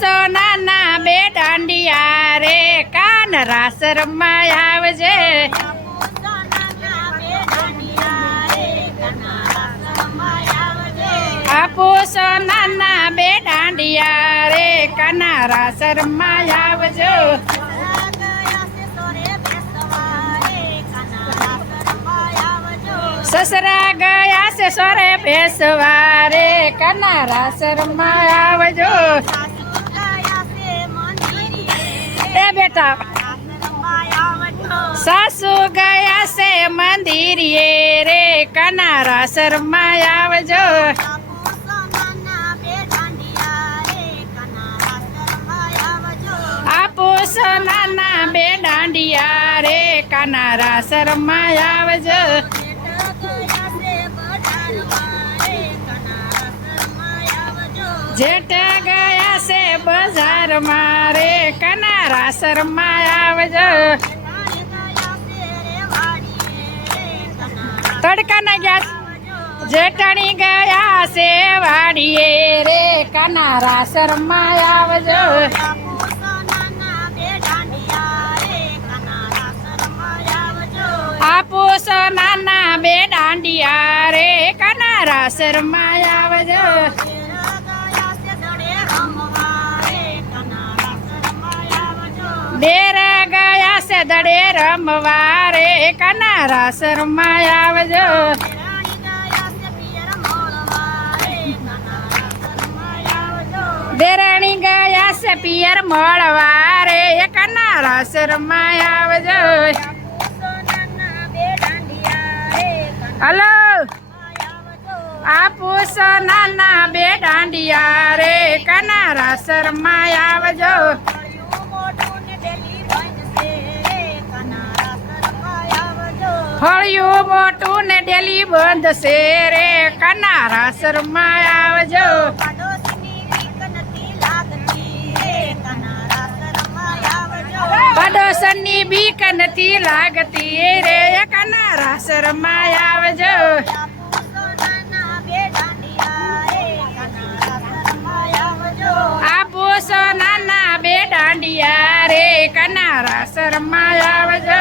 સોનાના બે દાંડિયા રે કાન રાસ રમવા આવજે. આપો સોનાના બે દાંડિયા રે કાના રાસ રમવા આવજો. સસરા ગયા છે સોરે બેસવા રે કાના રાસ રમવા આવજો. એ બેટા સાસુ ગયા છે મંદિરે રે કાના રાસ રમવા આવજો. આપો સોનાના બે દાંડિયા રે કાના રાસ રમવા આવજો. જેઠ ગયા છે બજારમાં રે કાના રાસ રમવા આવજો. તડકાના ગયા જેઠાણી ગયા છે વાડીએ રે કાના રાસ રમવા આવજો. આપો સોનાના બે દાંડિયા રે કાના રાસ રમવા આવજો. ડેર ગયા છે દડે રમવા રે કાના રાસ રમવા આવજો. દેરાણી ગયા છે પિયર મળવા રે કાના રાસ રમવા આવજો. હલો આપો સોનાના બે દાંડિયા રે કાના રાસ રમવા આવજો. ફળિયું મોટું ને ડેલી બંધ છે રે કાના રાસ રમવા આવજો. પડોશની બીક નથી લાગતી રે કાના રાસ રમવા આવજો. આપો સોનાના બે દાંડિયા રે કાના રાસ રમવા આવજો.